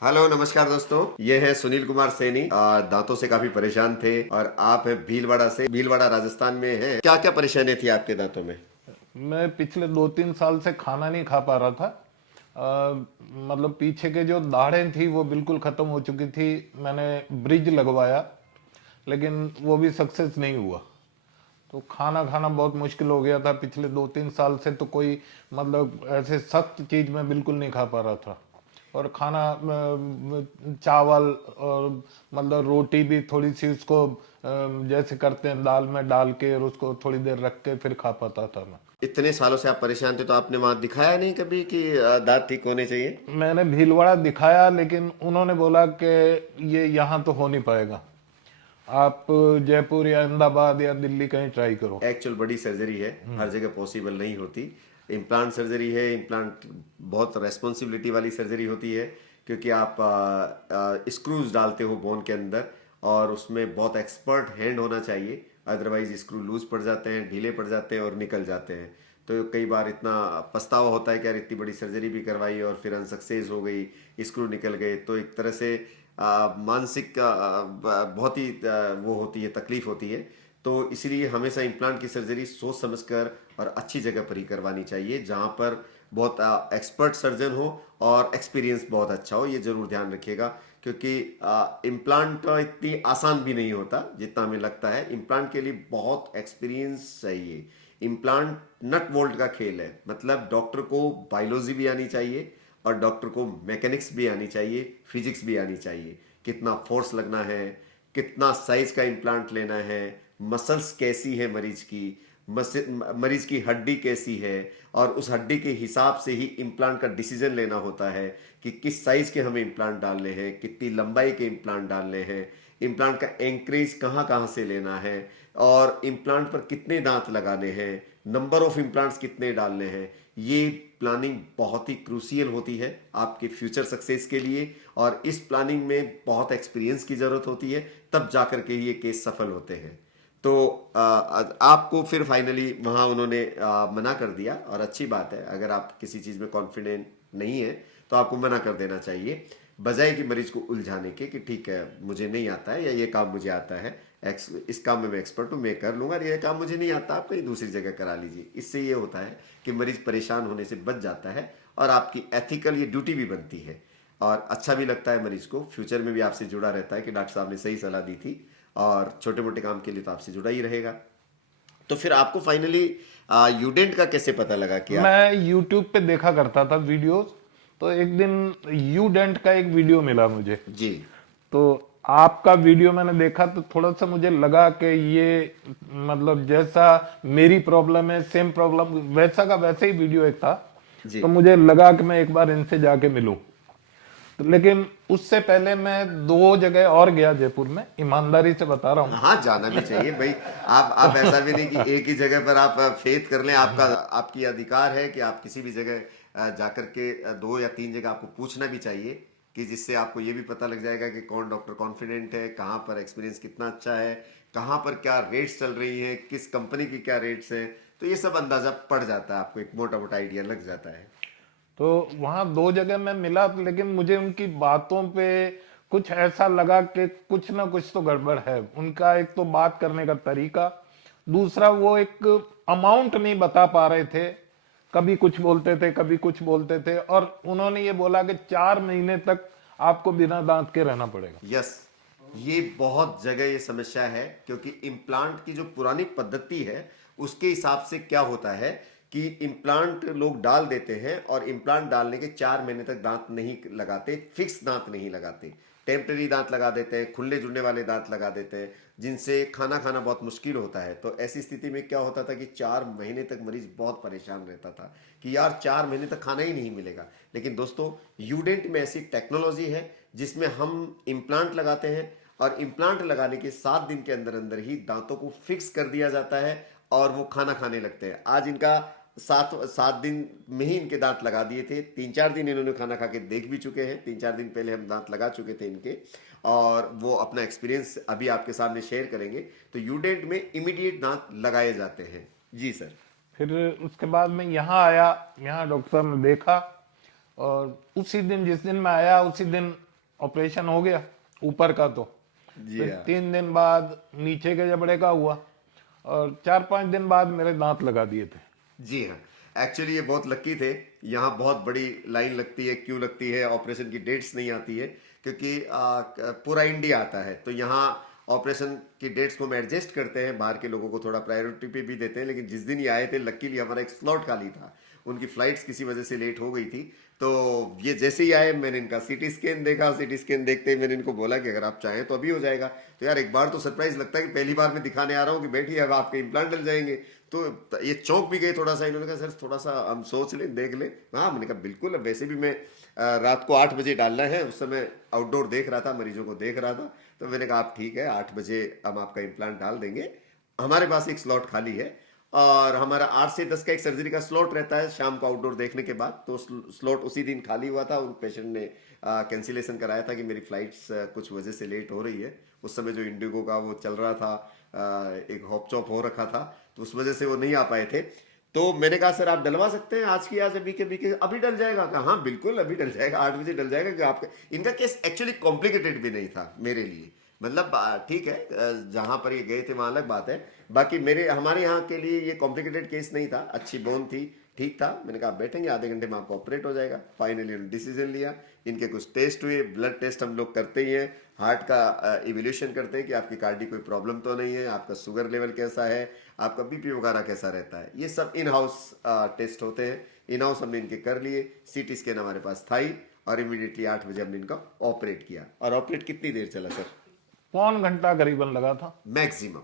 Hello नमस्कार दोस्तों, ये है सुनील कुमार सैनी। दांतों से काफी परेशान थे और आप है भीलवाड़ा से। भीलवाड़ा राजस्थान में है। क्या क्या परेशानी थी आपके दांतों में? मैं पिछले 2-3 साल से खाना नहीं खा पा रहा था। मतलब पीछे के जो दाढ़ें थी वो बिल्कुल खत्म हो चुकी थी। मैंने ब्रिज लगवाया लेकिन वो भी सक्सेस नहीं हुआ। तो खाना खाना बहुत मुश्किल हो गया था पिछले 2-3 साल से। तो कोई मतलब ऐसे सख्त चीज मैं बिल्कुल नहीं खा पा रहा था। और खाना चावल और मतलब रोटी भी थोड़ी सी उसको जैसे करते हैं दाल में डाल के और उसको थोड़ी देर रख के फिर खा पाता था मैं। इतने सालों से आप परेशान थे तो आपने वहां दिखाया नहीं कभी कि दांत ठीक होने चाहिए? मैंने भीलवाड़ा दिखाया लेकिन उन्होंने बोला कि ये यहाँ तो हो नहीं पाएगा, आप जयपुर या अहमदाबाद या दिल्ली कहीं ट्राई करो। एक्चुअल बड़ी सर्जरी है, हर जगह पॉसिबल नहीं होती। इम्प्लांट सर्जरी है। इम्प्लांट बहुत रेस्पॉन्सिबिलिटी वाली सर्जरी होती है, क्योंकि आप स्क्रूज डालते हो बोन के अंदर, और उसमें बहुत एक्सपर्ट हैंड होना चाहिए। अदरवाइज स्क्रू लूज पड़ जाते हैं, ढीले पड़ जाते हैं और निकल जाते हैं। तो कई बार इतना पछतावा होता है कि यार इतनी बड़ी सर्जरी भी करवाई और फिर अनसक्सेस हो गई, स्क्रू निकल गए। तो एक तरह से मानसिक बहुत ही वो होती है, तकलीफ होती है। तो इसीलिए हमेशा इम्प्लांट की सर्जरी सोच समझकर और अच्छी जगह पर ही करवानी चाहिए, जहाँ पर बहुत एक्सपर्ट सर्जन हो और एक्सपीरियंस बहुत अच्छा हो। ये जरूर ध्यान रखिएगा, क्योंकि इम्प्लांट इतनी आसान भी नहीं होता जितना हमें लगता है। इम्प्लांट के लिए बहुत एक्सपीरियंस चाहिए। इम्प्लांट नट बोल्ट का खेल है, मतलब डॉक्टर को बायोलॉजी भी आनी चाहिए और डॉक्टर को मैकेनिक्स भी आनी चाहिए, फिजिक्स भी आनी चाहिए। कितना फोर्स लगना है, कितना साइज का इम्प्लांट लेना है, मसल्स कैसी है मरीज की, मरीज की हड्डी कैसी है, और उस हड्डी के हिसाब से ही इम्प्लांट का डिसीजन लेना होता है कि किस साइज के हमें इम्प्लांट डालने हैं, कितनी लंबाई के इम्प्लांट डालने हैं, इम्प्लांट का एंकरेज कहाँ कहाँ से लेना है, और इम्प्लांट पर कितने दांत लगाने हैं, नंबर ऑफ इम्प्लांट्स कितने डालने हैं। ये प्लानिंग बहुत ही क्रूसियल होती है आपके फ्यूचर सक्सेस के लिए, और इस प्लानिंग में बहुत एक्सपीरियंस की जरूरत होती है, तब जाकर के ये केस सफल होते हैं। तो आपको फिर फाइनली वहाँ उन्होंने मना कर दिया, और अच्छी बात है। अगर आप किसी चीज़ में कॉन्फिडेंट नहीं है तो आपको मना कर देना चाहिए, बजाय कि मरीज को उलझाने के कि ठीक है मुझे नहीं आता है या ये काम मुझे आता है, इस काम में मैं एक्सपर्ट हूँ, मैं कर लूंगा, ये काम मुझे नहीं आता, आप कहीं दूसरी जगह करा लीजिए। इससे ये होता है कि मरीज परेशान होने से बच जाता है, और आपकी एथिकल ये ड्यूटी भी बनती है, और अच्छा भी लगता है मरीज को। फ्यूचर में भी आपसे जुड़ा रहता है कि डॉक्टर साहब ने सही सलाह दी थी, और छोटे मोटे काम के लिए तो आपसे जुड़ा ही रहेगा। तो फिर आपको फाइनली यूडेंट का कैसे पता लगा कि आप? मैं यूट्यूब पे देखा करता था वीडियोस। तो एक दिन यू डेंट का एक वीडियो मिला मुझे। जी। तो आपका वीडियो मैंने देखा तो थोड़ा सा मुझे लगा कि ये मतलब जैसा मेरी प्रॉब्लम है सेम प्रॉब्लम वैसा का वैसा ही वीडियो एक था। जी। तो मुझे लगा कि मैं एक बार इनसे जाके मिलूं। तो लेकिन उससे पहले मैं 2 जगह और गया जयपुर में, ईमानदारी से बता रहा हाँ, जाना भी चाहिए भाई। आप ऐसा भी नहीं कि एक ही जगह पर आप फेथ कर लें। आपका हूँ। आपकी अधिकार है कि आप किसी भी जगह जाकर के दो या तीन जगह आपको पूछना भी चाहिए, कि जिससे आपको ये भी पता लग जाएगा कि कौन डॉक्टर कॉन्फिडेंट है, कहाँ पर एक्सपीरियंस कितना अच्छा है, कहाँ पर क्या रेट्स चल रही हैं, किस कंपनी की क्या रेट्स हैं। तो ये सब अंदाजा पड़ जाता है, आपको एक मोटा मोटा आइडिया लग जाता है। तो वहां 2 जगह मैं मिला लेकिन मुझे उनकी बातों पे कुछ ऐसा लगा कि कुछ ना कुछ तो गड़बड़ है। उनका एक तो बात करने का तरीका, दूसरा वो एक अमाउंट नहीं बता पा रहे थे। कभी कुछ बोलते थे कभी कुछ बोलते थे, और उन्होंने ये बोला कि 4 महीने तक आपको बिना दांत के रहना पड़ेगा। यस, ये बहुत जगह ये समस्या है, क्योंकि इम्प्लांट की जो पुरानी पद्धति है उसके हिसाब से क्या होता है कि इम्प्लांट लोग डाल देते हैं, और इम्प्लांट डालने के 4 महीने तक दांत नहीं लगाते, फिक्स दांत नहीं लगाते। टेम्पररी दांत लगा देते हैं, खुले जुड़ने वाले दांत लगा देते हैं, जिनसे खाना खाना बहुत मुश्किल होता है। तो ऐसी स्थिति में क्या होता था कि 4 महीने तक मरीज बहुत परेशान रहता था कि यार 4 महीने तक खाना ही नहीं मिलेगा। लेकिन दोस्तों, यूडेंट में ऐसी टेक्नोलॉजी है जिसमें हम इम्प्लांट लगाते हैं, और इम्प्लांट लगाने के 7 दिन के अंदर अंदर ही दांतों को फिक्स कर दिया जाता है, और वो खाना खाने लगते हैं। आज इनका 7 दिन में ही इनके दांत लगा दिए थे। 3-4 दिन इन्होंने खाना खा के देख भी चुके हैं। 3-4 दिन पहले हम दांत लगा चुके थे इनके, और वो अपना एक्सपीरियंस अभी आपके सामने शेयर करेंगे। तो यूडेंट में इमीडिएट दांत लगाए जाते हैं। जी सर। फिर उसके बाद मैं यहाँ आया। यहाँ डॉक्टर साहब ने देखा, और उसी दिन जिस दिन मैं आया उसी दिन ऑपरेशन हो गया ऊपर का तो जी फिर हाँ। 3 दिन बाद नीचे के जबड़े का हुआ और 4-5 दिन बाद मेरे दांत लगा दिए थे। जी हाँ, एक्चुअली ये बहुत लकी थे। यहाँ बहुत बड़ी लाइन लगती है, क्यू लगती है, ऑपरेशन की डेट्स नहीं आती है क्योंकि पूरा इंडिया आता है, तो यहाँ ऑपरेशन की डेट्स को हम एडजस्ट करते हैं, बाहर के लोगों को थोड़ा प्रायोरिटी पे भी देते हैं। लेकिन जिस दिन ये आए थे, लकीली हमारा एक स्लॉट खाली था, उनकी फ्लाइट्स किसी वजह से लेट हो गई थी। तो ये जैसे ही आए, मैंने इनका सीटी स्कैन देखा, सीटी स्कैन देखते ही मैंने इनको बोला कि अगर आप चाहें तो अभी हो जाएगा। तो यार एक बार तो सरप्राइज लगता है कि पहली बार मैं दिखाने आ रहा हूँ कि बैठिए अब आपके इम्प्लांट डल जाएंगे। तो ये चौंक भी गए थोड़ा सा, इन्होंने कहा सर थोड़ा सा हम सोच लें, देख लें। हाँ, मैंने कहा बिल्कुल, अब वैसे भी मैं रात को 8 बजे डालना है, उस समय आउटडोर देख रहा था, मरीजों को देख रहा था। तो मैंने कहा आप ठीक है, 8 बजे हम आपका इम्प्लांट डाल देंगे, हमारे पास एक स्लॉट खाली है। और हमारा 8 से 10 का एक सर्जरी का स्लॉट रहता है शाम को आउटडोर देखने के बाद। तो स्लॉट उसी दिन खाली हुआ था, उन पेशेंट ने कैंसिलेशन कराया था कि मेरी फ्लाइट्स कुछ वजह से लेट हो रही है। उस समय जो इंडिगो का वो चल रहा था, एक हॉप चॉप हो रखा था, तो उस वजह से वो नहीं आ पाए थे। तो मैंने कहा सर आप डलवा सकते हैं आज की आज, अभी के अभी डल जाएगा। कहा हाँ बिल्कुल अभी डल जाएगा, 8 बजे डल जाएगा। कि आपका इनका केस एक्चुअली कॉम्प्लिकेटेड भी नहीं था मेरे लिए, मतलब ठीक है, जहां पर ये गए थे वहां अलग बात है। बाकी मेरे हमारे यहाँ के लिए ये कॉम्प्लिकेटेड केस नहीं था, अच्छी बोन थी, ठीक था। मैंने कहा आप बैठेंगे, आधे घंटे में आपको ऑपरेट हो जाएगा। फाइनली उन्होंने डिसीजन लिया। इनके कुछ टेस्ट हुए, ब्लड टेस्ट हम लोग करते ही हैं, हार्ट का इवोल्यूशन करते हैं कि आपकी कार्डी कोई प्रॉब्लम तो नहीं है, आपका शुगर लेवल कैसा है, आपका बीपी वगैरह कैसा रहता है। ये सब इन हाउस टेस्ट होते हैं, इन हाउस हमने इनके कर लिए। सीटी स्कैन हमारे पास था ही, और इमीडिएटली 8 बजे हमने इनका ऑपरेट किया। और ऑपरेट कितनी देर चला सर? पौन घंटा करीबन लगा था। मैक्सिमम।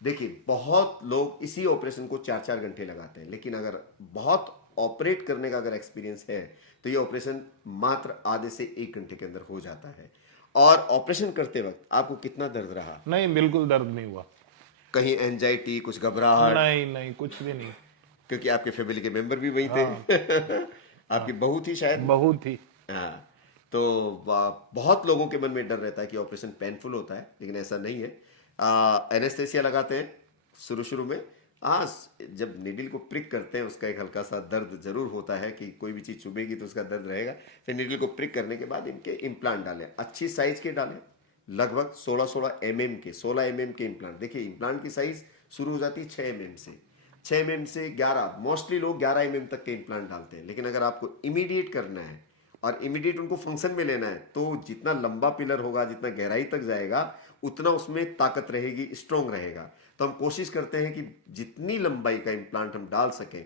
देखिए बहुत लोग इसी ऑपरेशन को 4-4 घंटे लगाते हैं, लेकिन अगर बहुत ऑपरेट करने का अगर एक्सपीरियंस है तो ये ऑपरेशन मात्र आधे से 1 घंटे के अंदर हो जाता है। और ऑपरेशन करते वक्त आपको कितना दर्द रहा? नहीं, बिल्कुल दर्द नहीं हुआ। कहीं एंजाइटी, कुछ घबराहट? नहीं नहीं, कुछ भी नहीं। क्योंकि आपके फैमिली के मेंबर भी वही थे। हाँ आपकी बहू थी शायद। बहुत ही। हाँ। तो बहुत लोगों के मन में डर रहता है कि ऑपरेशन पेनफुल होता है, लेकिन ऐसा नहीं है। एनेस्थेसिया लगाते हैं शुरू शुरू में। हाँ, जब निडिल को प्रिक करते हैं उसका एक हल्का सा दर्द जरूर होता है कि कोई भी चीज़ चुभेगी तो उसका दर्द रहेगा। फिर निडिल को प्रिक करने के बाद इनके इम्प्लांट डालें, अच्छी साइज के डालें, लगभग 16-16 mm के, 16 mm के इम्प्लांट। देखिए इम्प्लांट की साइज शुरू हो जाती है 6 mm से, 6 mm से 11, मोस्टली लोग 11 mm तक के इम्प्लांट डालते हैं। लेकिन अगर आपको इमीडिएट करना है और इमीडिएट उनको फंक्शन में लेना है, तो जितना लंबा पिलर होगा, जितना गहराई तक जाएगा, उतना उसमें ताकत रहेगी, स्ट्रोंग रहेगा। तो हम कोशिश करते हैं कि जितनी लंबाई का इम्प्लांट हम डाल सकें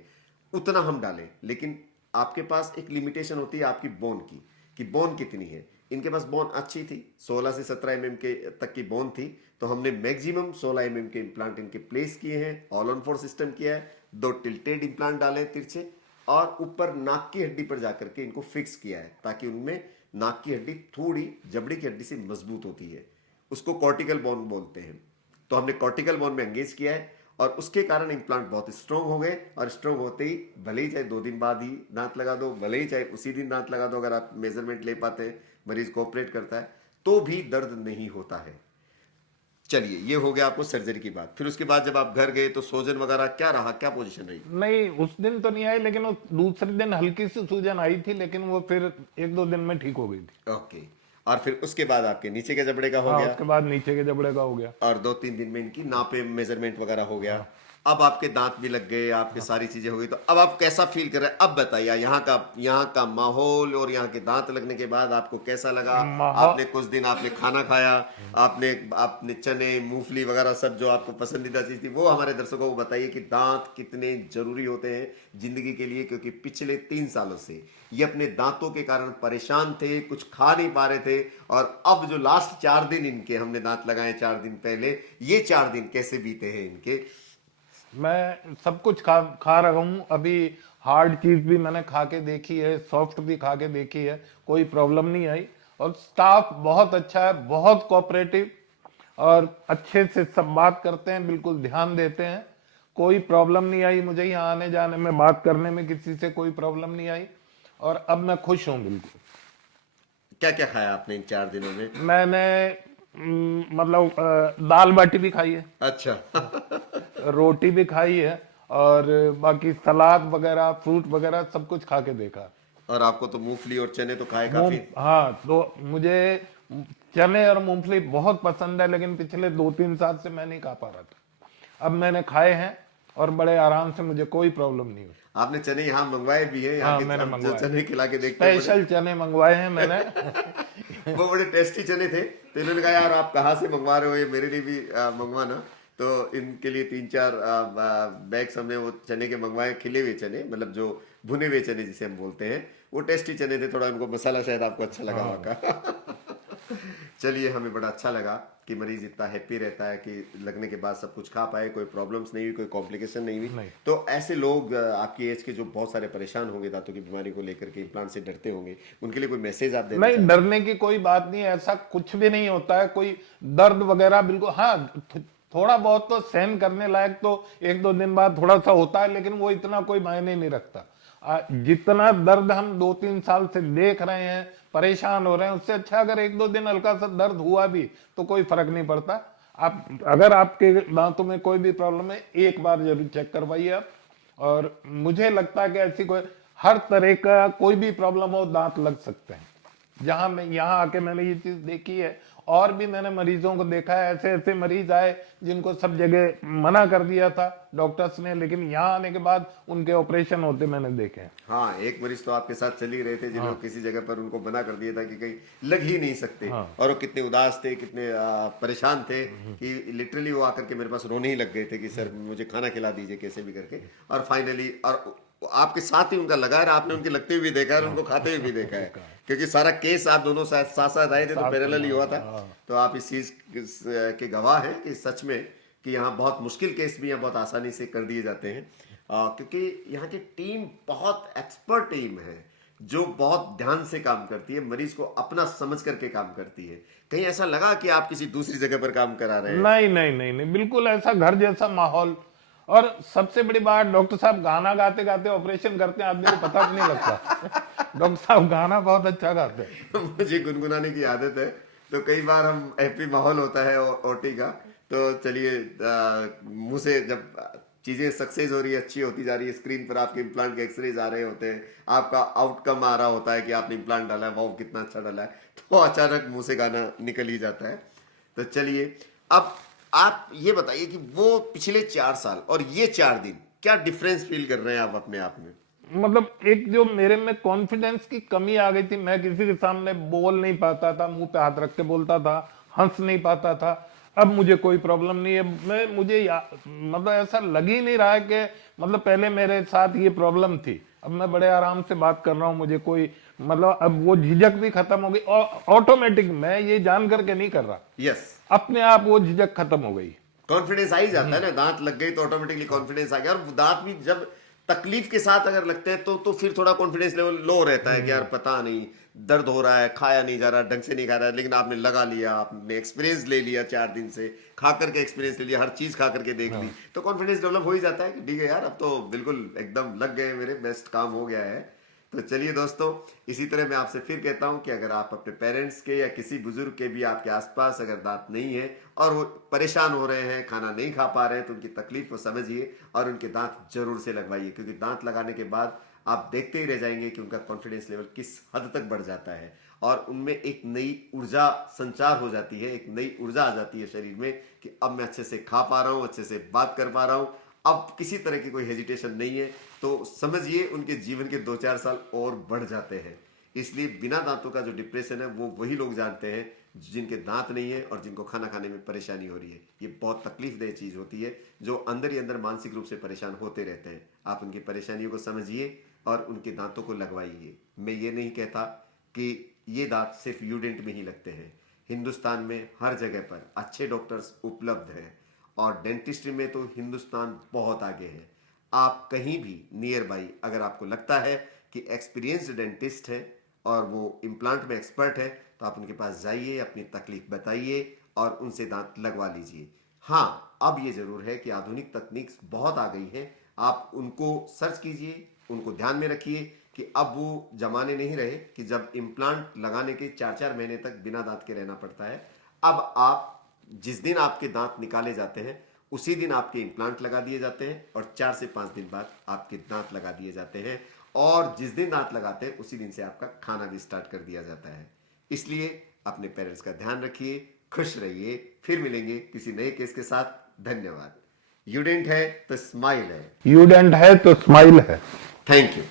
उतना हम डालें। लेकिन आपके पास एक लिमिटेशन होती है आपकी बोन की, कि बोन कितनी है। इनके पास बोन अच्छी थी, 16 से 17 mm के तक की बोन थी, तो हमने मैक्सिमम 16 mm के इम्प्लांट इनके प्लेस किए हैं। ऑल ऑन 4 सिस्टम किया है, 2 टिल्टेड इम्प्लांट डाले तिरछे, और ऊपर नाक की हड्डी पर जाकर के इनको फिक्स किया है, ताकि उनमें नाक की हड्डी थोड़ी जबड़े की हड्डी से मजबूत होती है, उसको कॉर्टिकल बोन बोलते हैं। तो हमने कॉर्टिकल बोन में एंगेज किया है, और उसके कारण इम्प्लांट बहुत स्ट्रोंग हो गए। और स्ट्रोंग होते ही भले ही चाहे 2 दिन बाद ही दांत लगा दो, भले ही चाहे उसी दिन दांत लगा दो, अगर आप मेजरमेंट ले पाते हैं, मरीज कोऑपरेट करता है, तो भी दर्द नहीं होता है। चलिए, ये हो गया आपको सर्जरी की बात। फिर उसके बाद जब आप घर गए तो सोजन वगैरह क्या रहा, क्या पोजीशन रही? नहीं, उस दिन तो नहीं आई, लेकिन उस दूसरे दिन हल्की सी सूजन आई थी, लेकिन वो फिर 1-2 दिन में ठीक हो गई थी। ओके। और फिर उसके बाद आपके नीचे के जबड़े का हो हाँ, गया, उसके बाद नीचे के जबड़े का हो गया। और 2-3 दिन में इनकी नापे मेजरमेंट वगैरह हो गया। अब आपके दांत भी लग गए, आपके सारी चीजें हो गई, तो अब आप कैसा फील कर रहे हैं? अब बताइए, यहाँ का माहौल और यहाँ के दांत लगने के बाद आपको कैसा लगा? माहौल आपने कुछ दिन आपने खाना खाया, आपने आपने चने, मूंगफली वगैरह सब जो आपको पसंदीदा चीज थी, वो हमारे दर्शकों को बताइए कि दांत कितने जरूरी होते हैं जिंदगी के लिए। क्योंकि पिछले 3 सालों से ये अपने दांतों के कारण परेशान थे, कुछ खा नहीं पा रहे थे। और अब जो लास्ट 4 दिन इनके हमने दांत लगाए 4 दिन पहले, ये 4 दिन कैसे बीते हैं इनके? मैं सब कुछ खा रहा हूँ अभी। हार्ड चीज भी मैंने खा के देखी है, सॉफ्ट भी खा के देखी है, कोई प्रॉब्लम नहीं आई। और स्टाफ बहुत अच्छा है, बहुत कोऑपरेटिव, और अच्छे से सब बात करते हैं, बिल्कुल ध्यान देते हैं। कोई प्रॉब्लम नहीं आई मुझे, यहाँ आने जाने में, बात करने में किसी से कोई प्रॉब्लम नहीं आई। और अब मैं खुश हूँ बिल्कुल। क्या क्या खाया आपने इन 4 दिनों में? मैंने मतलब दाल बाटी भी खाई है, अच्छा। रोटी भी खाई है, और बाकी सलाद वगैरह, फ्रूट वगैरह सब कुछ खा के देखा। और आपको तो मूंगफली और चने तो खाए काफी। हाँ, तो मुझे चने और मूंगफली बहुत पसंद है, लेकिन पिछले 2-3 साल से मैं नहीं खा पा रहा था। अब मैंने खाए हैं और बड़े आराम से, मुझे कोई प्रॉब्लम नहीं हुई। आपने चने यहाँ मंगवाए भी हैं, यहाँ हाँ, के मैंने हम जो मंगवाए, चने खिला के देखते हैं स्पेशल चने मंगवाए हैं मैंने। वो बड़े टेस्टी चने थे, तो इन्होंने कहा यार आप कहाँ से मंगवा रहे हो, ये मेरे लिए भी मंगवाना। तो इनके लिए 3-4 बैग्स हमने वो चने के मंगवाए, खिले हुए चने, मतलब जो भुने हुए चने जिसे हम बोलते हैं, वो टेस्टी चने थे। थोड़ा इनको मसाला शायद आपको अच्छा लगा हाँ, होगा। चलिए, हमें बड़ा अच्छा लगा कि मरीज इतना हैप्पी रहता है कि लगने के बाद सब कुछ खा पाए, कोई प्रॉब्लम्स नहीं हुई, कोई कॉम्प्लिकेशन नहीं हुई। नहीं। तो ऐसे लोग आपकी एज के जो बहुत सारे परेशान होंगे दांतों की बीमारी को लेकर के, इम्प्लांट से डरते होंगे, उनके लिए कोई मैसेज आप देना नहीं, चाहें? डरने की कोई बात नहीं है, ऐसा कुछ भी नहीं होता है, कोई दर्द वगैरह बिल्कुल। हाँ, थोड़ा बहुत तो सहन करने लायक तो 1-2 दिन बाद थोड़ा सा होता है, लेकिन वो इतना कोई मायने नहीं रखता। जितना दर्द हम 2-3 साल से देख रहे हैं, परेशान हो रहे हैं, उससे अच्छा अगर 1-2 दिन हल्का सा दर्द हुआ भी तो कोई फर्क नहीं पड़ता। आप अगर आपके दांतों में कोई भी प्रॉब्लम है, एक बार जरूर चेक करवाइए आप। और मुझे लगता है कि ऐसी कोई, हर तरह का कोई भी प्रॉब्लम हो, दांत लग सकते हैं। जहां मैं यहाँ आके मैंने ये चीज देखी है, और भी मैंने मरीजों को देखा है, ऐसे ऐसे मरीज आए जिनको सब जगह मना कर दिया था डॉक्टर्स ने, लेकिन यहाँ आने के बाद उनके ऑपरेशन होते मैंने देखे हैं। हाँ, एक मरीज तो आपके साथ चल ही रहे थे, जिन्होंने किसी जगह पर उनको मना कर दिया था कि कहीं लग ही नहीं सकते, हाँ। और वो कितने उदास थे, कितने परेशान थे कि लिटरली वो आकर के मेरे पास रोने ही लग गए थे कि सर मुझे खाना खिला दीजिए कैसे भी करके। और फाइनली, और आपके साथ ही उनका लगा है, आपने उनके लगते हुए भी देखा है और उनको खाते हुए भी देखा है, क्योंकि सारा केस आप दोनों साथ साथ साथ आए थे, तो पैरेलल ही हुआ था। तो आप इस चीज के गवाह हैं कि सच में कि यहाँ बहुत मुश्किल केस भी यहाँ बहुत आसानी से कर दिए जाते हैं, क्योंकि यहाँ की टीम बहुत एक्सपर्ट टीम है, जो बहुत ध्यान से काम करती है, मरीज को अपना समझ करके काम करती है। कहीं ऐसा लगा कि आप किसी दूसरी जगह पर काम करा रहे हैं? नहीं नहीं नहीं नहीं, बिल्कुल ऐसा घर जैसा माहौल। और सबसे बड़ी बात, डॉक्टर साहब गाना गाते गाते ऑपरेशन करते हैं, आदमी को पता भी नहीं लगता। डॉक्टर साहब गाना बहुत अच्छा गाते हैं। मुझे गुनगुनाने की आदत है, तो कई बार हम हैप्पी माहौल होता है ओटी का, तो चलिए मुंह से जब चीजें सक्सेस हो रही है, अच्छी होती जा रही है, स्क्रीन पर आपके इम्प्लांट के एक्सरेज आ रहे होते हैं, आपका आउटकम आ रहा होता है कि आपने इम्प्लांट डाला है, वाओ कितना अच्छा डाला है, तो अचानक मुंह से गाना निकल ही जाता है। तो चलिए, अब आप ये बताइए कि वो पिछले 4 साल और ये 4 दिन क्या डिफरेंस फील कर रहे हैं आप अपने आप में? मतलब एक जो मेरे में कॉन्फिडेंस की कमी आ गई थी, मैं किसी के सामने बोल नहीं पाता था, मुंह पे हाथ रख के बोलता था, हंस नहीं पाता था। अब मुझे कोई प्रॉब्लम नहीं है। मतलब ऐसा लग ही नहीं रहा है कि, मतलब पहले मेरे साथ ये प्रॉब्लम थी, अब मैं बड़े आराम से बात कर रहा हूँ, मुझे कोई, मतलब अब वो झिझक भी खत्म हो गई, और ऑटोमेटिक, मैं ये जान करके नहीं कर रहा, यस, अपने आप वो झिझक खत्म हो गई। कॉन्फिडेंस आ ही जाता है ना, दांत लग गई तो ऑटोमेटिकली कॉन्फिडेंस आ गया। और दांत भी जब तकलीफ के साथ अगर लगते हैं तो फिर थोड़ा कॉन्फिडेंस लेवल लो रहता है कि यार पता नहीं, दर्द हो रहा है, खाया नहीं जा रहा, ढंग से नहीं खा रहा है, लेकिन आपने लगा लिया, आपने एक्सपीरियंस ले लिया, 4 दिन से खा करके एक्सपीरियंस ले लिया, हर चीज खा करके देख ली, तो कॉन्फिडेंस डेवलप हो ही जाता है कि ठीक है यार, अब तो बिल्कुल एकदम लग गए, मेरे बेस्ट काम हो गया है। तो चलिए दोस्तों, इसी तरह मैं आपसे फिर कहता हूं कि अगर आप अपने पेरेंट्स के या किसी बुजुर्ग के भी आपके आसपास अगर दांत नहीं है और वो परेशान हो रहे हैं, खाना नहीं खा पा रहे हैं, तो उनकी तकलीफ को समझिए और उनके दांत जरूर से लगवाइए, क्योंकि दांत लगाने के बाद आप देखते ही रह जाएंगे कि उनका कॉन्फिडेंस लेवल किस हद तक बढ़ जाता है, और उनमें एक नई ऊर्जा संचार हो जाती है, एक नई ऊर्जा आ जाती है शरीर में कि अब मैं अच्छे से खा पा रहा हूँ, अच्छे से बात कर पा रहा हूँ, अब किसी तरह की कोई हेजिटेशन नहीं है। तो समझिए उनके जीवन के 2-4 साल और बढ़ जाते हैं। इसलिए बिना दांतों का जो डिप्रेशन है वो वही लोग जानते हैं जिनके दांत नहीं है और जिनको खाना खाने में परेशानी हो रही है। ये बहुत तकलीफदेह चीज होती है, जो अंदर ही अंदर मानसिक रूप से परेशान होते रहते हैं। आप उनकी परेशानियों को समझिए और उनके दांतों को लगवाइए। मैं ये नहीं कहता कि ये दांत सिर्फ यूडेंट में ही लगते हैं, हिंदुस्तान में हर जगह पर अच्छे डॉक्टर्स उपलब्ध हैं, और डेंटिस्ट्री में तो हिंदुस्तान बहुत आगे है। आप कहीं भी नियर बाई अगर आपको लगता है कि एक्सपीरियंस्ड डेंटिस्ट है और वो इम्प्लांट में एक्सपर्ट है, तो आप उनके पास जाइए, अपनी तकलीफ बताइए और उनसे दांत लगवा लीजिए। हाँ, अब ये जरूर है कि आधुनिक तकनीक बहुत आ गई है, आप उनको सर्च कीजिए, उनको ध्यान में रखिए कि अब वो जमाने नहीं रहे कि जब इम्प्लांट लगाने के 4-4 महीने तक बिना दांत के रहना पड़ता है। अब आप जिस दिन आपके दांत निकाले जाते हैं उसी दिन आपके इम्प्लांट लगा दिए जाते हैं और 4 से 5 दिन बाद आपके दांत लगा दिए जाते हैं, और जिस दिन दांत लगाते हैं उसी दिन से आपका खाना भी स्टार्ट कर दिया जाता है। इसलिए अपने पेरेंट्स का ध्यान रखिए, खुश रहिए। फिर मिलेंगे किसी नए केस के साथ। धन्यवाद। यूडेंट है तो स्माइल है। यूडेंट है तो स्माइल है। Thank you.